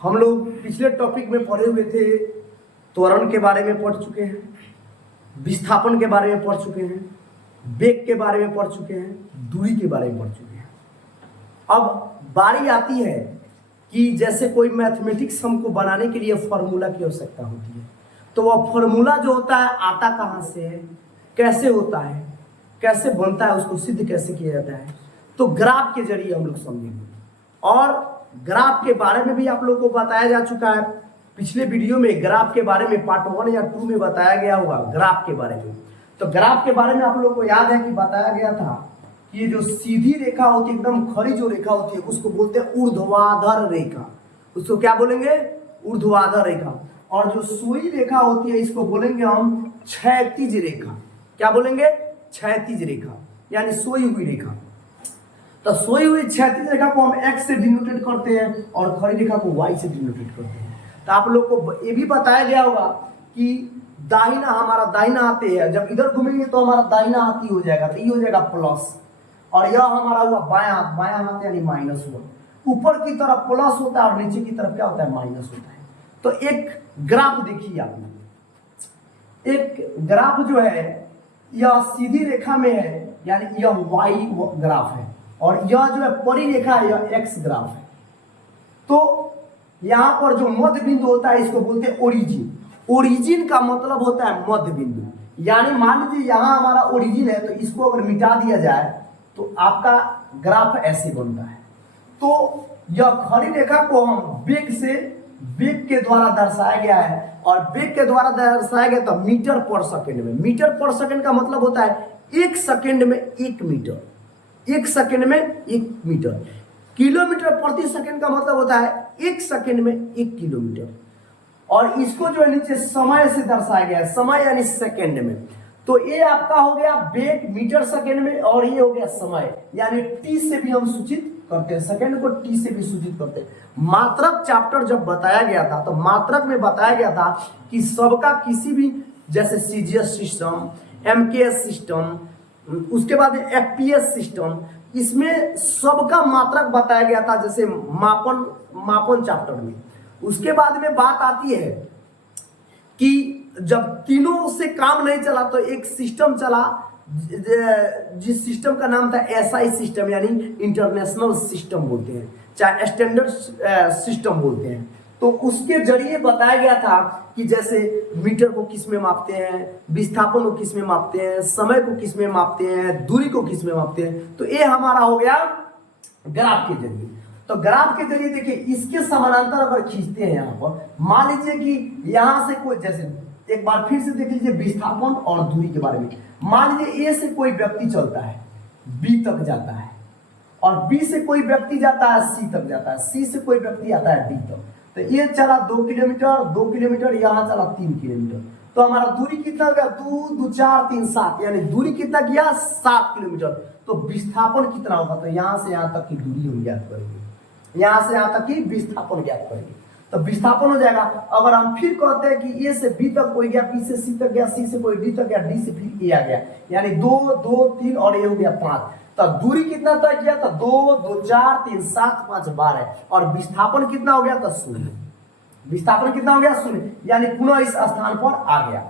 हम लोग पिछले टॉपिक में पढ़े हुए थे, त्वरण के बारे में पढ़ चुके हैं, विस्थापन के बारे में पढ़ चुके हैं, वेग के बारे में पढ़ चुके हैं, दूरी के बारे में पढ़ चुके हैं। अब बारी आती है कि जैसे कोई मैथमेटिक्स हमको बनाने के लिए फॉर्मूला की आवश्यकता होती है, तो वह फॉर्मूला जो होता है आता कहाँ से है, कैसे होता है, कैसे बनता है, उसको सिद्ध कैसे किया जाता है, तो ग्राफ के जरिए हम लोग समझेंगे। और ग्राफ के बारे में भी आप लोगों को बताया जा चुका है पिछले वीडियो में। ग्राफ के बारे में पार्ट 1 या 2 में बताया गया होगा ग्राफ के बारे में। तो ग्राफ के बारे में आप लोगों को याद है कि बताया गया था कि ये जो सीधी रेखा होती है, एकदम खड़ी जो रेखा होती है, उसको बोलते हैं ऊर्ध्वाधर रेखा। उसको क्या बोलेंगे? ऊर्ध्वाधर रेखा। और जो सोई रेखा होती है, इसको बोलेंगे हम क्षैतिज रेखा। क्या बोलेंगे? क्षैतिज रेखा, यानी सोई हुई रेखा। तो सोई हुई क्षैतिज रेखा को हम x से डिनोटेट करते हैं और खड़ी रेखा को y से डिनोटेट करते हैं। तो आप लोग को ये भी बताया गया होगा कि दाहिना, हमारा दाहिना हाथ है, जब इधर घूमेंगे तो हमारा दाहिना हाथ ही हो जाएगा, तो ये हो जाएगा प्लस, और यह हमारा हुआ बायां हाथ यानी माइनस हुआ। ऊपर की तरफ प्लस होता है और नीचे की तरफ क्या होता है? माइनस होता है। तो एक ग्राफ देखिए आपने, एक ग्राफ जो है यह सीधी रेखा में है, यानी यह y ग्राफ है, और यह जो है परी रेखा है, यह x ग्राफ है। तो यहां पर जो मध्य बिंदु होता है, इसको बोलते हैं ओरिजिन। ओरिजिन का मतलब होता है मध्य बिंदु। यानी मान लीजिए यहां हमारा ओरिजिन है, तो इसको अगर मिटा दिया जाए तो आपका ग्राफ ऐसे बनता है। तो यह खड़ी रेखा को हम वेग के द्वारा दर्शाया गया है, और वेग के द्वारा दर्शाया गया तो मीटर पर सेकंड में। मीटर पर सेकंड का मतलब होता है 1 सेकंड में 1 मीटर, 1 सेकंड में 1 मीटर। किलोमीटर प्रति सेकंड का मतलब होता है 1 सेकंड में 1 किलोमीटर। और इसको जो है नीचे समय से दर्शाया गया है, समय यानी सेकंड में। तो ये आपका हो गया वेग मीटर सेकंड में, और ये हो गया समय, यानी टी से भी हम सूचित करते हैं, सेकंड को टी से भी सूचित करते हैं। मात्रक चैप्टर जब बताया गया था, तो मात्रक में बताया गया था कि सबका किसी भी, जैसे सीजीएस सिस्टम, एमकेएस सिस्टम, उसके बाद एफपीएस सिस्टम, इसमें सबका मात्रक बताया गया था, जैसे मापन चैप्टर में। उसके बाद में बात आती है कि जब तीनों से काम नहीं चला तो एक सिस्टम चला, जिस सिस्टम का नाम था एसआई सिस्टम, यानी इंटरनेशनल सिस्टम बोलते हैं, चाहे स्टैंडर्ड सिस्टम बोलते हैं। तो उसके जरिए बताया गया था कि जैसे मीटर को किस में मापते हैं, विस्थापन को किस में मापते हैं, समय को किस में मापते हैं, दूरी को किस में मापते हैं। तो ये हमारा हो गया ग्राफ के जरिए। तो ग्राफ के जरिए देखिए, इसके समानांतर अगर खींचते हैं यहाँ पर, मान लीजिए कि यहाँ से कोई, जैसे एक बार फिर से देख लीजिए विस्थापन और दूरी के बारे में। मान लीजिए ए से कोई व्यक्ति चलता है, बी तक जाता है, और बी से कोई व्यक्ति जाता है, सी तक जाता है, सी से कोई व्यक्ति आता है, डी तक। तो ये चला 2 किलोमीटर, 2 किलोमीटर, यहाँ चला 3 किलोमीटर। तो हमारा दूरी कितना गया? 2 2 4 3 7, यानी दूरी कितना गया? 7 किलोमीटर। तो विस्थापन कितना होगा? तो यहाँ से यहाँ तक की दूरी हम ज्ञात करेंगे, यहाँ से यहाँ तक की विस्थापन ज्ञात करेंगे, तो विस्थापन हो जाएगा। अगर हम फिर कहते हैं कि ए से बी तक कोई गया, बी से सी तक गया, सी से कोई डी तक गया, डी से फिर ए आ गया, यानी 2 2 3 और ये हो गया 5। तो दूरी कितना तय किया? तो 2 2 4 3 7 5 12, और विस्थापन कितना हो गया? तो 0। विस्थापन कितना हो गया? 0, यानी पुनः इस स्थान पर आ गया।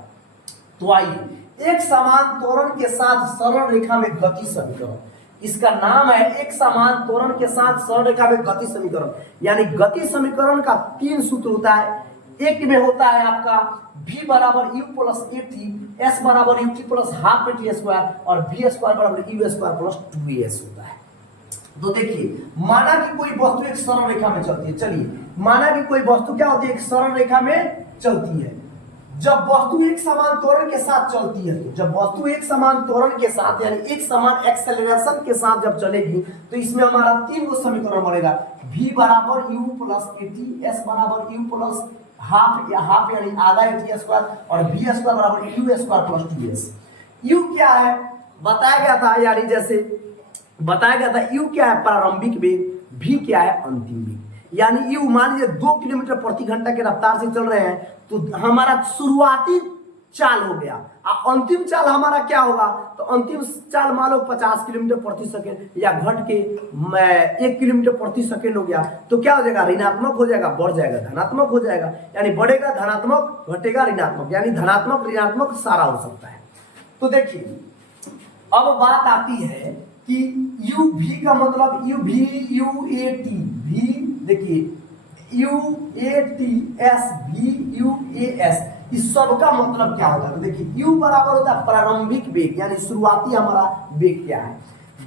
तो आइए एक समान त्वरण के साथ सरल रेखा में गति समीकरण, इसका नाम है एक समान त्वरण के साथ सरल रेखा में गति समीकरण। यानी गति समीकरण का 3 सूत्र होता है। एक में होता है आपका v बराबर u plus A T, s बराबर u T plus half A T square, और v स्क्वायर बराबर u स्क्वायर प्लस 2s होता है। तो देखिए, माना कि कोई वस्तु एक सरल रेखा में चलती है। चलिए, माना कि कोई वस्तु क्या होती है? एक सरल रेखा में चलती है। जब वस्तु एक समान त्वरण के साथ चलती है, तो जब वस्तु एक समान त्वरण के साथ, यानी एक समान एक्सेलरेशन के साथ जब चलेगी, तो इसमें हमारा 3 गो समीकरण बनेगा। v बराबर u plus A T, s बराबर u प्लस हाफ यानी आधा ए टी स्क्वायर, और v स्क्वायर बराबर u square plus 2s। u क्या है बताया गया था, यानी जैसे बताया गया था u क्या है? प्रारंभिक वेग। v क्या है? अंतिम वेग। यानी u मान लीजिए 2 किलोमीटर प्रति घंटा के रफ्तार से चल रहे हैं, तो हमारा शुरुआती चाल हो गया। अंतिम चाल हमारा क्या होगा, तो अंतिम चाल मान लो 50 किलोमीटर प्रति सेकेंड या घट के 1 किलोमीटर प्रति सेकेंड हो गया, तो क्या हो जाएगा, ऋणात्मक हो जाएगा, बढ़ जाएगा, धनात्मक हो जाएगा, यानी बढ़ेगा धनात्मक, घटेगा ऋणात्मक, यानी धनात्मक ऋणात्मक सारा हो सकता है। तो देखिए अब बात आती है कि यू भी का मतलब यू भी यू ए टी भी, देखिए यू ए टी एस भी यू ए एस, इस सब का मतलब क्या होता है, तो देखिए यू बराबर होता है प्रारंभिक वेग, यानी शुरुआती हमारा वेग क्या है,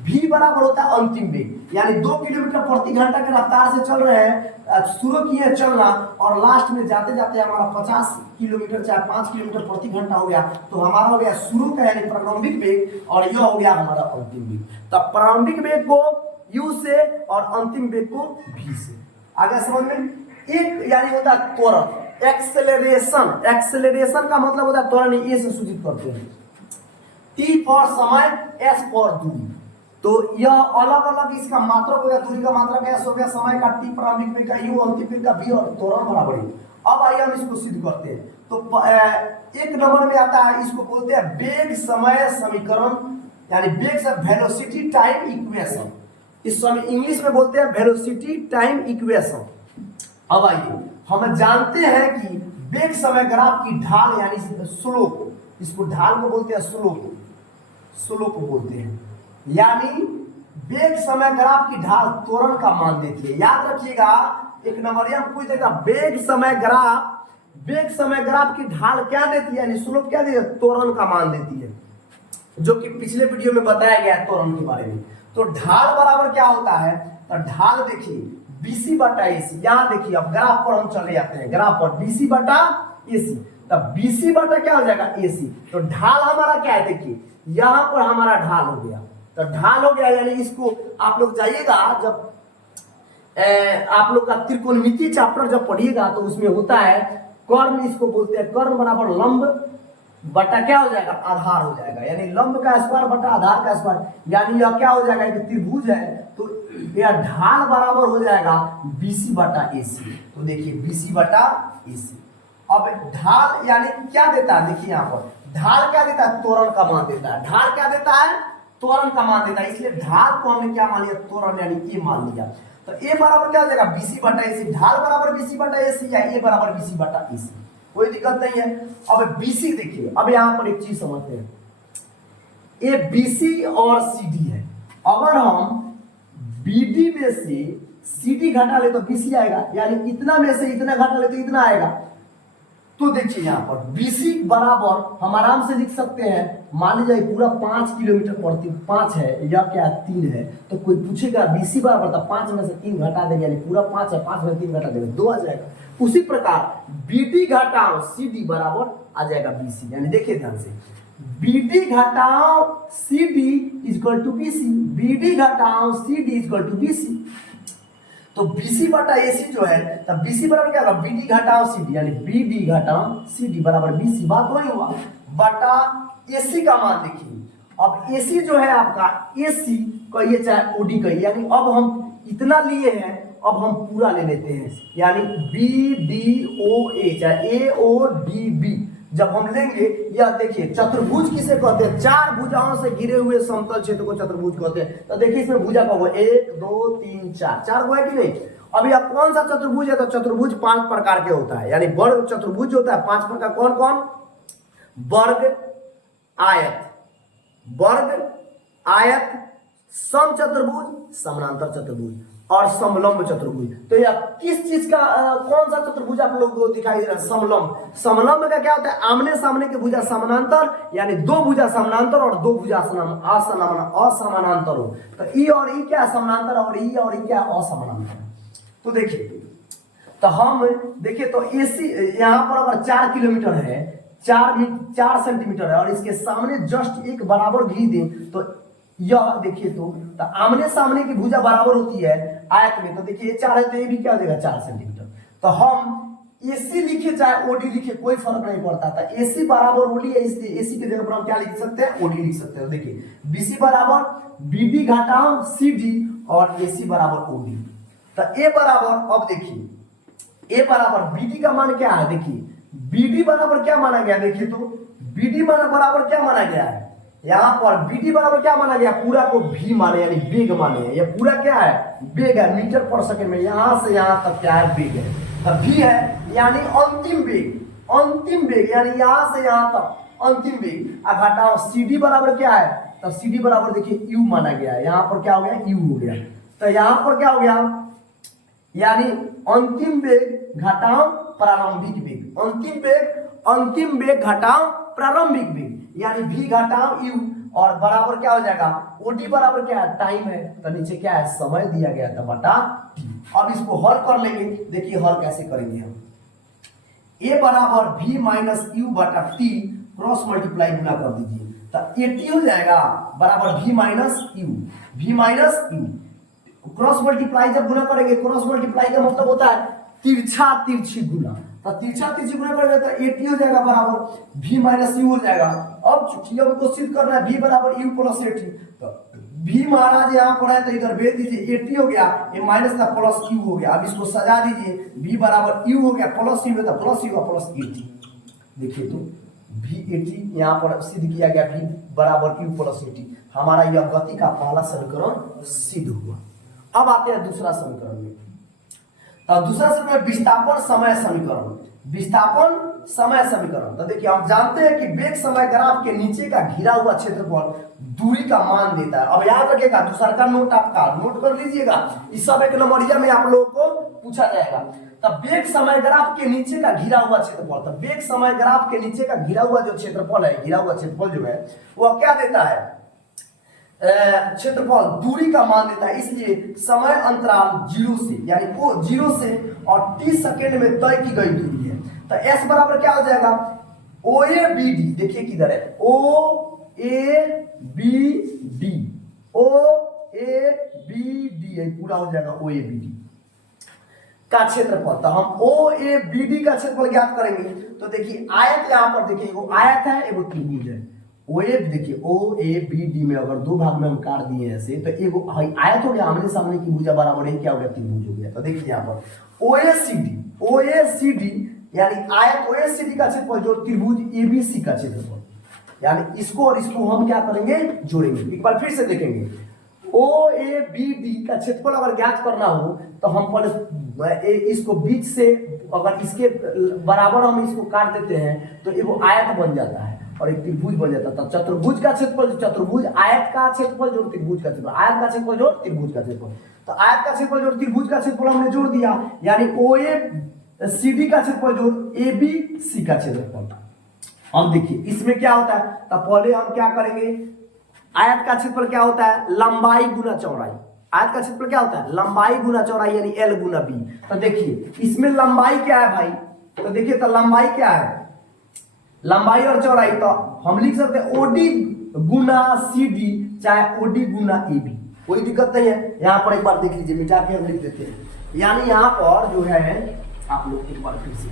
भी बराबर होता है अंतिम वेग, यानी 2 किलोमीटर प्रति घंटा के रफ्तार से चल रहे हैं, शुरू किए चलना और लास्ट में जाते जाते हमारा 50 किलोमीटर चाहे 5 किलोमीटर प्रति घंटा हो गया, तो हमारा हो गया शुरू का यानी प्रारंभिक वेग और यह हो गया हमारा अंतिम वेग। तब प्रारंभिक वेग को यू से और अंतिम वेग को भी से, आगे समझ में। एक यानी होता है त्वरण, एक्सेलरेशन, एक्सेलरेशन का मतलब होता है त्वरण, ए से सूचित करते हैं, टी फॉर समय, एस फॉर दूरी, तो यह अलग अलग इसका मात्रक हो गया, दूरी का मात्रक एस हो गया, समय का टी, प्रारंभिक वेग का यू, अंतिम वेग का भी और त्वरण बराबर है। अब आइए हम इसको सिद्ध करते हैं। तो एक नंबर में आता है, इसको बोलते हैं वेग समय समीकरण, यानी वेग से वेलोसिटी टाइम इक्वेशन, इस समय इंग्लिश में बोलते हैं वेलोसिटी टाइम इक्वेशन। अब आइए हम जानते हैं कि वेग समय ग्राफ की ढाल यानी स्लोप, इसको ढाल को बोलते हैं स्लोप, स्लोप बोलते हैं, यानी वेग समय ग्राफ की ढाल त्वरण का मान देती है। याद रखिएगा, एक नंबर पूछ देगा वेग समय ग्राफ, वेग समय ग्राफ की ढाल क्या देती है, यानी स्लोप क्या देती है, त्वरण का मान देती है, जो कि पिछले वीडियो में बताया गया है त्वरण के बारे में। तो ढाल बराबर क्या होता है, तो ढाल देखिए BC बटा AC, यहां देखिए अब ग्राफ पर हम चले जाते हैं, ग्राफ पर BC बटा AC, तब BC बटा क्या हो जाएगा AC, तो ढाल हमारा क्या है, देखिए यहां पर हमारा ढाल हो गया, तो ढाल हो गया, यानी इसको आप लोग जाइएगा जब आप लोग का त्रिकोणमिति चैप्टर जब पढ़िएगा तो उसमें होता है कर्ण, इसको बोलते हैं कर्ण बराबर लंब बटा क्या हो जाएगा, आधार हो जाएगा, यानी लंब का स्क्वायर बटा आधार का स्क्वायर, यानी यह क्या हो जाएगा, एक त्रिभुज है, तो यह ढाल बराबर हो जाएगा BC बटा AC। तो देखिए BC बटा AC। अब ढाल यानी क्या देता है, देखिए यहाँ पर ढाल क्या देता है, त्वरण का मान देता है, ढाल क्या देता है, त्वरण का मान देता है, इसलिए ढाल को हमने क्या मान लिया, त्वरण, यानी ए मान लिया। तो ए बराबर क्या हो जाएगा, BC बटा AC, ढाल बराबर BC बटा AC या ए बराबर BC बटा AC, कोई दिक्कत नहीं है। अब BC देखिए, अब यहां पर एक चीज समझते हैं, ये BC और CD है, अगर हम BD में से CD घटा ले तो BC आएगा, यानी इतना में से इतना घटा ले तो इतना आएगा। तो देखिए यहाँ पर BC बराबर हम आराम से लिख सकते हैं, मान लीजिए पूरा 5 किलोमीटर प्रति 5 है या क्या 3 है, तो कोई पूछेगा BC बराबर, तो 5 में से 3 घटा देंगे, यानी पूरा 5 है, 5 में 3 घटा देंगे 2 आ जाएगा। उसी प्रकार BD घटाओ CD बराबर आ जाएगा BC, यानी देखिए ध्यान से, BD घटाओ CD equal to BC, BD घटाओ CD इक्वल टू BC। तो BC बटा AC जो है, तब BC बराबर क्या होगा, BD घटाओ CD, यानी BD घटाओ CD बराबर BC, बात वही हुआ, बटा AC का मान देखिए। अब AC जो है आपका AC कहिए चाहे OD कहिए, यानी अब हम इतना लिए हैं, अब हम पूरा ले लेते हैं, यानी BDOA चाहे AODB जब हम लेंगे, यह देखिए चतुर्भुज किसे कहते हैं, 4 भुजाओं से घिरे हुए समतल क्षेत्र को चतुर्भुज कहते हैं। तो देखिए इसमें भुजा का 1 2 3 4 को है कि नहीं। अब यह कौन सा चतुर्भुज है, तो चतुर्भुज 5 प्रकार के होता है, यानी वर्ग चतुर्भुज होता है 5 प्रकार, कौन कौन, वर्ग आयत, वर्ग आयत, सम चतुर्भुज, समानांतर चतुर्भुज और समलंब चतुर्भुज। तो यह किस चीज का कौन सा चतुर्भुज आप लोग को दिखाई दे रहा है, समलंब। समलंब का क्या होता है, आमने सामने के भुजा समानांतर, यानी 2 भुजा समानांतर और 2 भुजा असमानांतर हो, तो ई और ई क्या समानांतर और ई क्या असमानांतर। तो देखिए, तो हम देखिए तो AC यहाँ पर अगर 4 किलोमीटर है, 4 सेंटीमीटर है और इसके सामने जस्ट एक बराबर घी दें, तो यह देखिए तो आमने सामने की भुजा बराबर होती है आयत में, तो देखिए 4 है तो ये भी क्या हो जाएगा 4 सेंटीमीटर। तो हम AC लिखे चाहे OD लिखे कोई फर्क नहीं पड़ता था, AC बराबर OD है, इसलिए AC की जगह पर हम क्या लिख सकते हैं, OD लिख सकते हैं। देखिए BC बराबर BD घटाओ CD और AC बराबर OD। तो A बराबर, अब देखिए A बराबर BD का मान क्या है, देखिए BD बराबर क्या माना गया, देखिए तो बी डी बराबर क्या माना गया है, यहाँ पर बी डी बराबर क्या माना गया, पूरा को भी माने यानी वेग माने, यह पूरा क्या है, वेग है, मीटर पर सेकंड में यहाँ से यहाँ तक क्या है, वेग है। तो भी है यानी अंतिम वेग यानी यहाँ से यहाँ तक अंतिम वेग। अब घटाओ सी डी बराबर क्या है, तो सी डी बराबर देखिए यू माना गया है, यहाँ पर क्या हो गया, यू हो गया। तो यहाँ पर क्या हो गया, यानी अंतिम वेग घटाओ प्रारंभिक वेग, अंतिम वेग घटाओ प्रारंभिक वेग, यानी v घटाओ u और बराबर क्या हो जाएगा, ओडी बराबर क्या है, टाइम है, तो नीचे क्या है, समय दिया गया था बटा t। अब इसको हल कर लेंगे, देखिए हल कैसे करेंगे हम। a बराबर v माइनस यू बटा t क्रॉस मल्टीप्लाई गुना कर दीजिए, तो ए टी हो जाएगा बराबर v minus you cross multiply जब गुना करेंगे, क्रॉस मल्टीप्लाई का मतलब होता है तिरछा तिरछी गुना, तो तिरछा तिरछी गुना करेंगे तो एटी हो जाएगा बराबर v माइनस यू हो जाएगा। अब चूंकि हमको सिद्ध करना है v बराबर यू प्लस एटी, तो v महाराज यहाँ पर है तो इधर भेज दीजिए, एटी हो गया, ये माइनस का प्लस यू हो गया। अब इसको सजा दीजिए, v बराबर यू हो गया प्लस यू है तो प्लस यू का प्लस एटी, देखिए तो v एटी यहाँ पर सिद्ध किया गया, v बराबर यू प्लस एटी, हमारा यह गति का पहला समीकरण सिद्ध हुआ। अब आते हैं दूसरा समीकरण में, तो दूसरा समीकरण विस्थापन समय समीकरण। तो देखिए हम जानते हैं कि वेग समय ग्राफ के नीचे का घिरा हुआ क्षेत्रफल दूरी का मान देता है। अब याद रखिएगा, दूसरा का नोट आपका नोट कर लीजिएगा, इस सब एक नंबरिया में आप लोगों को पूछा जाएगा। तब वेग समय ग्राफ के नीचे का घिरा हुआ क्षेत्रफल, तो वेग समय ग्राफ के नीचे का घिरा हुआ जो क्षेत्रफल है, घिरा हुआ क्षेत्रफल जो है वह क्या देता है, क्षेत्रफल दूरी का मान देता है। इसलिए समय अंतराल 0 से यानी वो 0 से और 30 सेकेंड में तय की गई दूरी है। तो s बराबर क्या हो जाएगा, ओ ए बी डी, देखिए किधर है, ओ ए बी डी पूरा हो जाएगा, ओ ए बी डी का क्षेत्रफल। तो हम ओ ए बी डी का क्षेत्रफल ज्ञात करेंगे। तो देखिए आयत यहाँ पर देखिए, एगो आयत है एगो त्रिभुज है, ओ ए देखिए ओ ए बी डी में अगर दो भाग में हम काट दिए ऐसे, तो एगो आयत हो गया, आमने सामने की भुजा बराबर है, क्या हो गया, त्रिभुज हो गया। तो देखिए यहाँ पर ओ ए सी डी यानी आयत ओ ए सी डी का क्षेत्रफल जो त्रिभुज ए बी सी का क्षेत्रफल, यानी इसको और इसको हम क्या करेंगे, जोड़ेंगे। एक बार फिर से देखेंगे, ओ ए बी डी का क्षेत्रफल अगर ज्ञात करना हो तो हम पहले इसको बीच से अगर इसके बराबर हम इसको काट देते हैं तो एगो आयत बन जाता है और एक त्रिभुज बन जाता है। चतुर्भुज का क्षेत्रफल, चतुर्भुज आयत का क्षेत्रफल जोड़ त्रिभुज का क्षेत्रफल, आयत का क्षेत्रफल जोड़ त्रिभुज का क्षेत्रफल, तो आयत का क्षेत्रफल जोड़ त्रिभुज का क्षेत्रफल हमने जोड़ दिया, यानी ओ ए सी डी का क्षेत्रफल जोड़ ए बी सी का क्षेत्रफल। अब देखिए इसमें क्या होता है, तो पहले हम क्या करेंगे, आयत का क्षेत्रफल क्या होता है, लंबाई गुना चौड़ाई। आयत का क्षेत्रफल क्या होता है, लंबाई गुना चौड़ाई यानी एल गुना बी। तो देखिए इसमें लंबाई क्या है भाई, तो देखिए तो लंबाई क्या है, लंबाई और चौड़ाई, तो हम लिख सकते हैं ओडी गुना सी डी चाहे ओडी गुना ए बी, कोई दिक्कत नहीं है। यहाँ पर एक बार देख लीजिए, मिटा के हम लिख देते हैं, यानी यहाँ पर जो है आप लोग एक बार फिर से,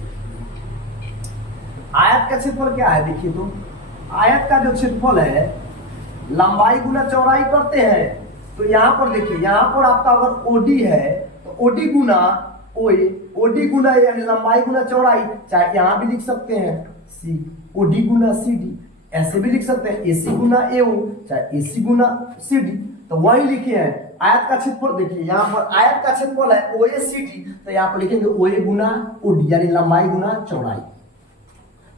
आयत का क्षेत्रफल क्या है, देखिए तो आयत का जो क्षेत्रफल है लंबाई गुना चौड़ाई करते हैं, तो यहाँ पर देखिए, यहाँ पर आपका अगर ओडी है तो ओडी गुना ओए, ओडी गुना यानी लंबाई गुना चौड़ाई, चाहे यहाँ भी लिख सकते हैं सी ओडी गुना सी डी, ऐसे भी लिख सकते हैं एसी गुना ए ओ, चाहे एसी गुना सी डी, तो वही लिखे हैं। आयत का क्षेत्रफल देखिए, यहाँ पर आयत का क्षेत्रफल है ओ ए सी डी, तो यहाँ पर लिखेंगे ओ ए गुना ओडी यानी लंबाई गुना चौड़ाई।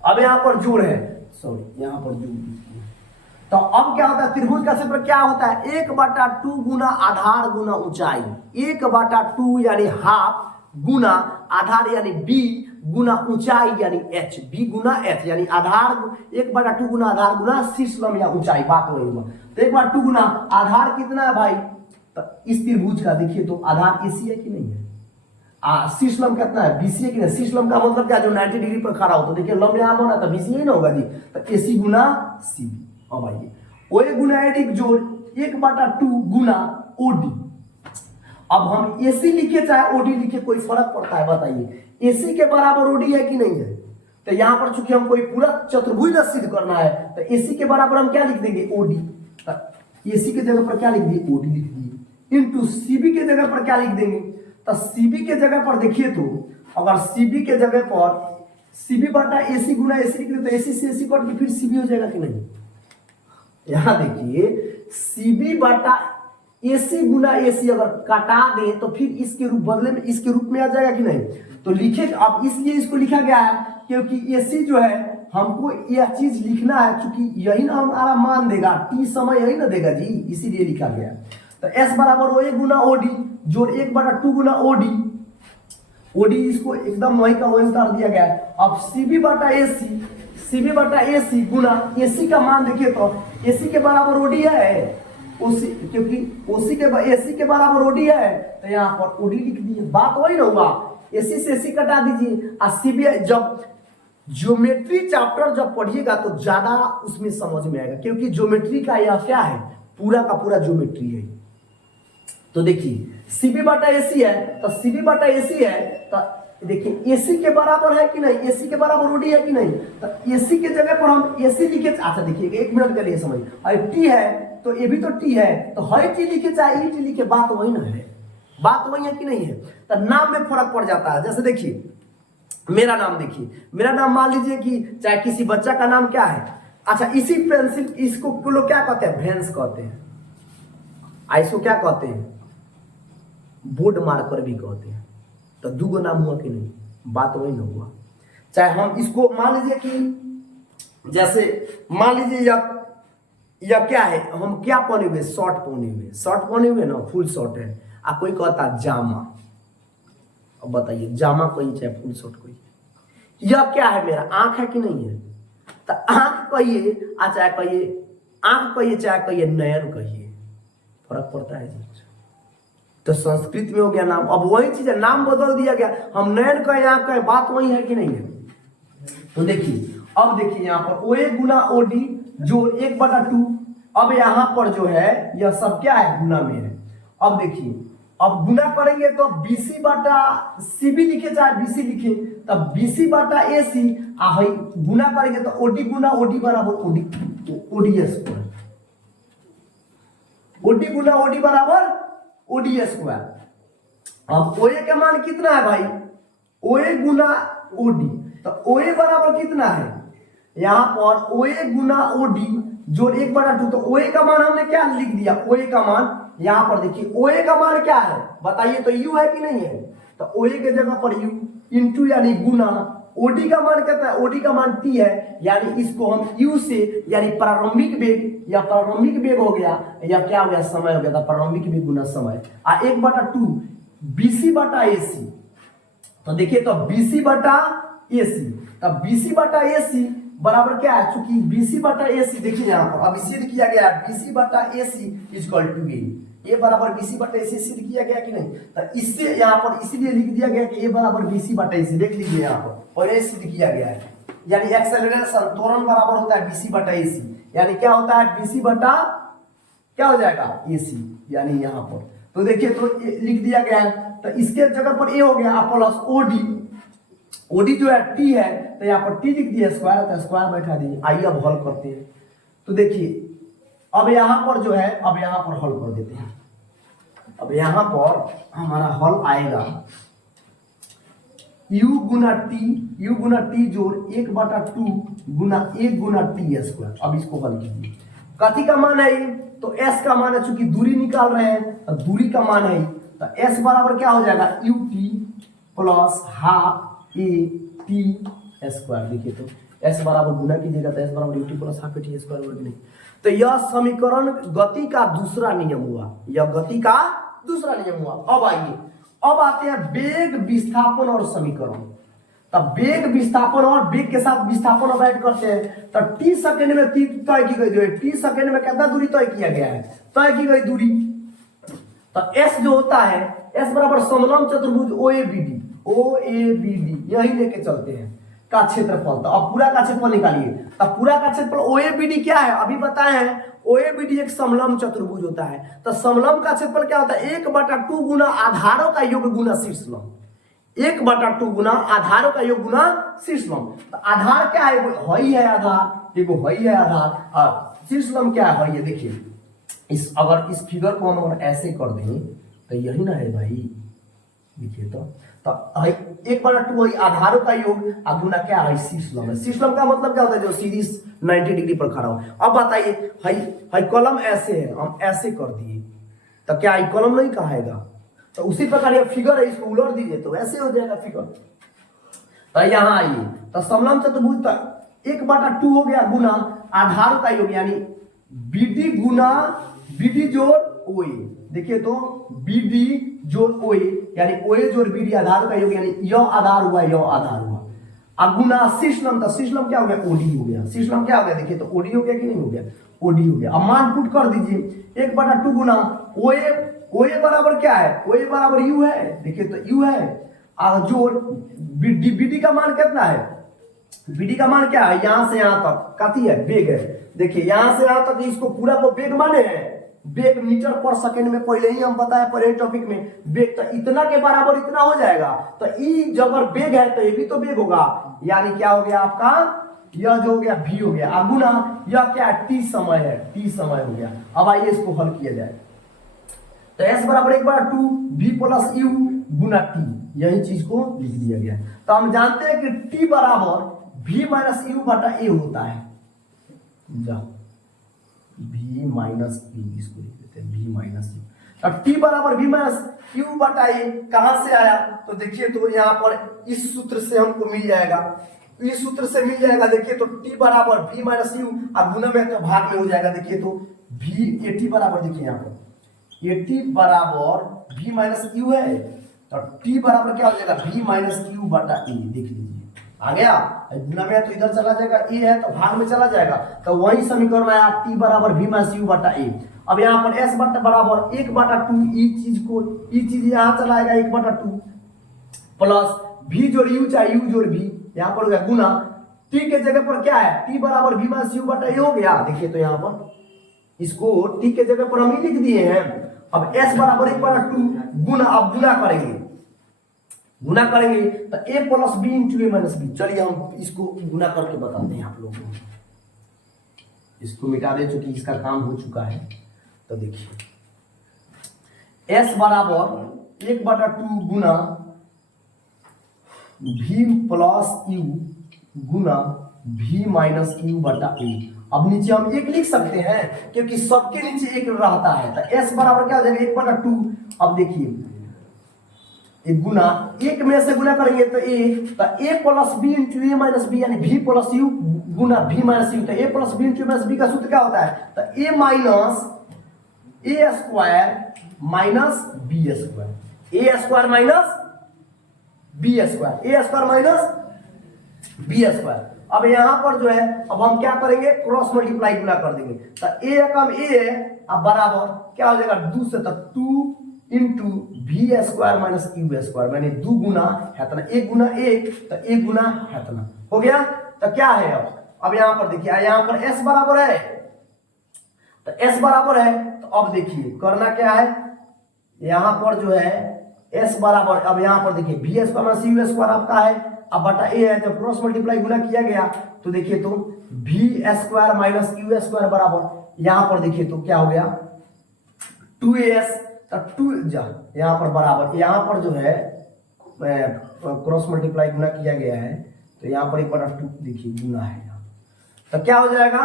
अब यहाँ पर जोड़ है, सॉरी यहाँ पर जोड़, तो अब क्या होता है, त्रिभुज का क्षेत्रफल क्या होता है, 1/2 गुना आधार गुना ऊंचाई, 1/2 यानी हाफ गुना आधार यानी बी गुना ऊंचाई यानी एच, बी गुना एच यानी आधार, 1/2 गुना आधार गुना शीर्ष लंब या ऊंचाई, बात वही हुआ। तो 1/2 गुना आधार कितना है भाई, तो इस त्रिभुज का देखिए तो आधार एसी है कि नहीं है, शीर्ष लंब कितना है, बीसी है कि नहीं। शीर्ष लंब का मतलब क्या, जो 90 डिग्री पर खड़ा हो, तो देखिए लंब यहाँ होना तो बीसी ही ना होगा जी, तो एसी गुना सी बी। अब आइए ओए गुना एडी जोड़ 1/2 गुना ओडी। अब हम एसी लिखे चाहे ओडी लिखे कोई फर्क पड़ता है, बताइए एसी के बराबर ओडी है कि नहीं है। तो यहाँ पर चूंकि हम कोई पूरा चतुर्भुज सिद्ध करना है तो एसी के बराबर हम क्या लिख देंगे, ओडी। एसी के जगह पर क्या लिख दिए, ओडी लिख दिए, इंटू सीबी के जगह पर क्या लिख देंगे, तो सीबी के जगह पर देखिए तो अगर सीबी के जगह पर सीबी बटा एसी गुना एसी लिख दे तो एसी से एसी कट के फिर सीबी हो जाएगा कि नहीं। यहां देखिए सीबी बटा एसी गुना एसी अगर काटा दे तो फिर इसके रूप बदले में इसके रूप में आ जाएगा कि नहीं। तो लिखे अब इसलिए इसको लिखा गया है क्योंकि एसी जो है हमको यह चीज लिखना है, क्योंकि यही ना हमारा मान देगा, टी समय यही ना देगा जी, इसीलिए लिखा गया। तो एस बराबर ओ ए गुना ओडी जोड़ 1/2 गुना ओडी, ओडी इसको एकदम वही का वही उतार दिया गया है। अब सीबी बटा एसी गुना एसी का मान देखिए तो एसी के बराबर ओडी है, ओसी क्योंकि ओसी के एसी के बराबर ओडी है तो यहाँ पर ओडी लिख दिए, बात वही ना हुआ। एसी से एसी कटा दीजिए और सीबी जब ज्योमेट्री चैप्टर जब पढ़िएगा तो ज्यादा उसमें समझ में आएगा, क्योंकि ज्योमेट्री का यह क्या है, पूरा का पूरा ज्योमेट्री है। तो देखिए सीबी बटा एसी है तो सीबी बटा एसी है तो देखिए एसी के बराबर है कि नहीं, एसी के बराबर ओडी है कि नहीं। तो एसी के जगह पर हम एसी लिखे, अच्छा देखिए 1 मिनट के लिए समझिए, अरे टी है तो ये भी तो टी है तो है टी लिखे चाहे टी लिखे, बात वही ना है, बात वही है कि नहीं है। तो नाम में फर्क पड़ जाता है। जैसे देखिए मेरा नाम देखिए, मेरा नाम मान लीजिए कि चाहे किसी बच्चा का नाम क्या है, अच्छा इसी पेंसिल इसको लोग क्या कहते हैं, भेंस कहते हैं, इसको क्या कहते हैं, बोर्ड मार्कर भी कहते हैं। तो 2 गो नाम हुआ कि नहीं, बात वही ना हुआ। चाहे हम इसको मान लीजिए कि जैसे मान लीजिए या क्या है, हम क्या पहने हुए, शॉर्ट पहने हुए ना, फुल शॉर्ट है। कोई कहता जामा, अब बताइए जामा कोई चाहे फुल शॉर्ट कोई, यह क्या है, मेरा आंख है कि नहीं है। तो आंख कहिए चाहे कहिए आंख कहिए चाहे कहिए नयन कहिए, फर्क पड़ता है जी। तो संस्कृत में हो गया नाम, अब वही चीज है, नाम बदल दिया गया, हम नयन कहे आंख कहे, बात वही है कि नहीं है। तो देखिए अब देखिए यहाँ पर ओ ए गुना ओडी जो 1/2, अब यहाँ पर जो है यह सब क्या है, गुना में है। अब देखिए अब गुना करेंगे तो बीसी बटा सीबी लिखे चाहे बीसी लिखे, तब बीसी बटा एसी गुना करेंगे तो ओडी गुना ओडी बराबर ओडी स्क्वायर, ओडी गुना ओडी बराबर ओडी स्क्वायर। अब ओए का मान कितना है भाई, ओए गुना ओडी, तो ओए बराबर कितना है, यहाँ पर ओए गुना ओडी जोड़ 1/2, तो ओए का मान हमने क्या लिख दिया, ओए का मान यहाँ पर देखिए, ओए का मान क्या है बताइए, तो यू है कि नहीं है। तो ओए के जगह पर यू इंटू यानी गुना, ओडी का मान कितना है, ओडी का मान टी है, यानी इसको हम यू से यानी प्रारंभिक वेग या प्रारंभिक वेग हो गया या क्या हो गया, समय हो गया था, प्रारंभिक वेग गुना समय 1/2 बीसी बटा एसी। तो देखिए तो बीसी बटा एसी, तब बीसी बटा एसी बराबर क्या है, चूंकि बीसी बटा एसी देखिए यहाँ पर अब सिद्ध किया गया है, बीसी बटा एसी इक्वल टू ए बराबर बीसी बटा एसी सिद्ध किया गया कि नहीं। तो इससे यहाँ पर इसीलिए लिख दिया गया कि ए बराबर बीसी बटा एसी, देख लीजिए यहाँ पर और ये सिद्ध किया गया है, यानी एक्सेलरेशन त्वरण बराबर होता है बीसी बटा एसी, यानी क्या होता है बीसी बटा क्या हो जाएगा एसी, यानी यहाँ पर तो देखिए तो लिख दिया गया है। तो इसके जगह पर ए हो गया प्लस ओडी, ओडी जो है टी है तो यहाँ पर टी लिख दिया, स्क्वायर तो स्क्वायर बैठा दीजिए। आइए अब हल करते हैं। तो देखिए अब यहाँ पर जो है, अब यहाँ पर हल कर देते हैं। अब यहाँ पर हमारा हल आएगा u गुना टी जोड़ 1/2 गुना 1 गुना टी स्क्वायर। अब इसको हल कीजिए, कथी का मान है ये, तो s का मान है, चूंकि दूरी निकाल रहे हैं तो दूरी का मान है, तो s बराबर क्या हो जाएगा ut plus half A T square. देखिए तो s बराबर गुना कीजिएगा तो s बराबर ut plus half A T square होगा कि नहीं। तो यह समीकरण गति का दूसरा नियम हुआ, यह गति का दूसरा नियम हुआ। अब आइए अब आते हैं वेग विस्थापन और समीकरण। तब वेग विस्थापन और वेग के साथ विस्थापन अब ऐड करते हैं। तो टी सेकेंड में तय की गई दूरी, टी सेकेंड में कितना दूरी तय किया गया है, तय की गई दूरी। तो एस जो होता है एस बराबर समलंब चतुर्भुज ओएबीडी यही लेके चलते हैं का क्षेत्रफल। तो अब पूरा का क्षेत्रफल निकालिए। अब पूरा का क्षेत्रफल ओएबीडी क्या है, अभी बताए हैं ओएबीडी एक समलंब चतुर्भुज होता है। तो समलंब का क्षेत्रफल क्या होता है, 1/2 गुना आधारों का योग गुना शीर्षलंब, 1/2 गुना आधारों का योग गुना शीर्षलंब। तो आधार क्या है, वही है आधार, देखो वही है आधार, और शीर्षलंब क्या है, देखिए इस अगर इस फिगर को हम अगर ऐसे कर दें तो यही ना है भाई, देखिए तो तो 1/2 वही आधारों का योग और गुना क्या है शीर्षलम है। शीर्षलम का मतलब क्या होता है जो सीधी 90 डिग्री पर खड़ा हो। अब बताइए हाई कॉलम ऐसे है, हम ऐसे कर दिए तो क्या ये कॉलम नहीं कहेगा? तो उसी प्रकार ये फिगर है, इसको उलट दीजिए तो ऐसे हो जाएगा फिगर। तो यहाँ आइए तो समलम चतुर्भुज 1/2 हो गया गुना आधार का योग यानी बीडी गुना बीडी जोड़ ओए। देखिए तो बीडी जोड़ ओए यानी ओए जोड़ बीडी आधार का योग यानी यह आधार हुआ यह आधार हुआ। अब गुना शीर्षलम, तो शीर्षलम क्या हो गया ओडी हो गया। शीर्षलम क्या हो गया देखिए तो ओडी हो गया कि नहीं हो गया? ओडी हो गया। अब मान पुट कर दीजिए 1/2 गुना ओए, ओए बराबर क्या है? ओए बराबर यू है। देखिए तो यू है और जोड़ बीडी, बीडी का मान कितना है? बीडी का मान क्या है? यहां से यहां तक काती है वेग है। देखिए यहां से यहां तक इसको पूरा को वेग माने हैं, वेग मीटर पर सेकंड में पहले ही हम बताया पहले टॉपिक में वेग तो इतना के बराबर इतना हो जाएगा। तो ई जब अगर वेग है तो ये भी तो वेग होगा यानी क्या हो गया आपका यह जो हो गया v हो गया। अब गुना यह क्या है? t समय है, t समय हो गया। अब आइए इसको हल किया जाए तो s बराबर 1/2 v प्लस u गुना t, यही चीज को लिख दिया गया। तो हम जानते हैं कि t बराबर v माइनस u बटा a होता है। जाओ v माइनस u इसको लिख देते हैं v माइनस u। अब t बराबर v माइनस u बटा a कहां से आया? तो देखिए तो यहाँ पर इस सूत्र से हमको मिल जाएगा, इस सूत्र से मिल जाएगा। देखिए तो t बराबर v माइनस u अब गुना में तो भाग में हो जाएगा। देखिए तो v at बराबर देखिए यहाँ पर at बराबर v माइनस u है तो t बराबर क्या हो जाएगा? v माइनस u बटा a। देख लीजिए आ गया, गुना में तो इधर चला जाएगा, a है तो भाग में चला जाएगा। तो वही समीकरण आया t बराबर v माइनस u बटा a। अब यहाँ पर s बराबर 1/2 ई चीज यहाँ चला आएगा 1/2 प्लस v जोड़ u चाहे u जोड़ v यहाँ पर हो गया गुना t के जगह पर क्या है? t बराबर v माइनस u बटा a हो गया। देखिए तो यहाँ पर इसको t के जगह पर हम ही लिख दिए हैं। अब s बराबर 1/2 गुना, अब गुना करेंगे तो a plus B into A minus B. चलिए हम इसको गुना करके बताते हैं आप लोगों को, इसको मिटा दे चूंकि इसका काम हो चुका है। तो देखिए s बराबर 1/2 गुना v प्लस u गुना v माइनस u बटा a। अब नीचे हम एक लिख सकते हैं क्योंकि सबके नीचे एक रहता है। तो s बराबर क्या हो जाएगा 1/2। अब देखिए एक गुना एक में से गुना करेंगे तो a plus B into A minus B यानी v प्लस यू गुना v माइनस यू। तो a plus B into minus B का सूत्र क्या होता है? तो a minus A square minus B square, A square minus B square, A square minus B square. अब यहां पर जो है अब हम क्या करेंगे? क्रॉस मल्टीप्लाई गुना कर देंगे। तो a कम a है अब बराबर क्या हो जाएगा? 2 से तक 2 into V square minus U square मैंने 2 गुना है तना, 1 गुना 1 तो 1 गुना है तना हो गया। तो क्या है अब यहां पर देखिए यहां पर s बराबर है, तो s बराबर है तो अब देखिए करना क्या है? यहां पर जो है s बराबर अब यहां पर देखिए V square minus U square आपका है अब बटा a है। जब क्रॉस मल्टीप्लाई गुना किया गया तो देखिए तो V square minus U square बराबर यहां पर देखिए तो क्या हो गया 2as। तो 2 यहाँ पर बराबर यहाँ पर जो है क्रॉस मल्टीप्लाई गुना किया गया है तो यहाँ पर 1/2 देखिए गुना है यहाँ। तो क्या हो जाएगा?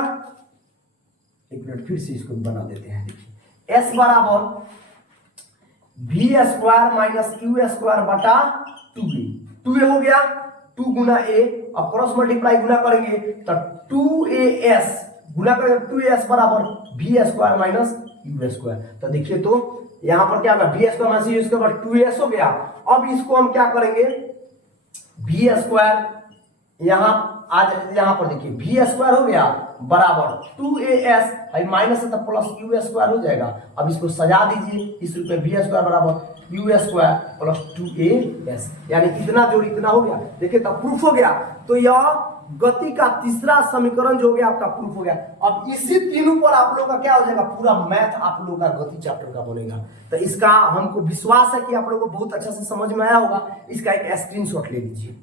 एक मिनट फिर से इसको बना देते हैं। देखिए s बराबर V square minus U square बटा 2a हो गया 2 गुना a। अब क्रॉस मल्टीप्लाई गुना करेंगे तो 2as गुना करेंगे 2as बराबर V square minus U square. तो देखिए तो यहां पर क्या होगा? V square minus U square 2s हो गया। अब इसको हम क्या करेंगे? वी स्क्वायर यहां पर देखिए वी स्क्वायर हो गया बराबर 2as माइनस है तो प्लस यू स्क्वायर हो जाएगा। अब इसको सजा दीजिए इस रूप में वी स्क्वायर बराबर यू स्क्वायर प्लस 2as यानी इतना जोड़ इतना हो गया। देखिए तब प्रूफ हो गया। तो यह गति का तीसरा समीकरण जो हो गया आपका प्रूफ हो गया। अब इसी तीनों पर आप लोगों का क्या हो जाएगा? पूरा मैथ आप लोगों का गति चैप्टर का बनेगा। तो इसका हमको विश्वास है कि आप लोगों को बहुत अच्छा से समझ में आया होगा। इसका एक स्क्रीनशॉट ले लीजिए।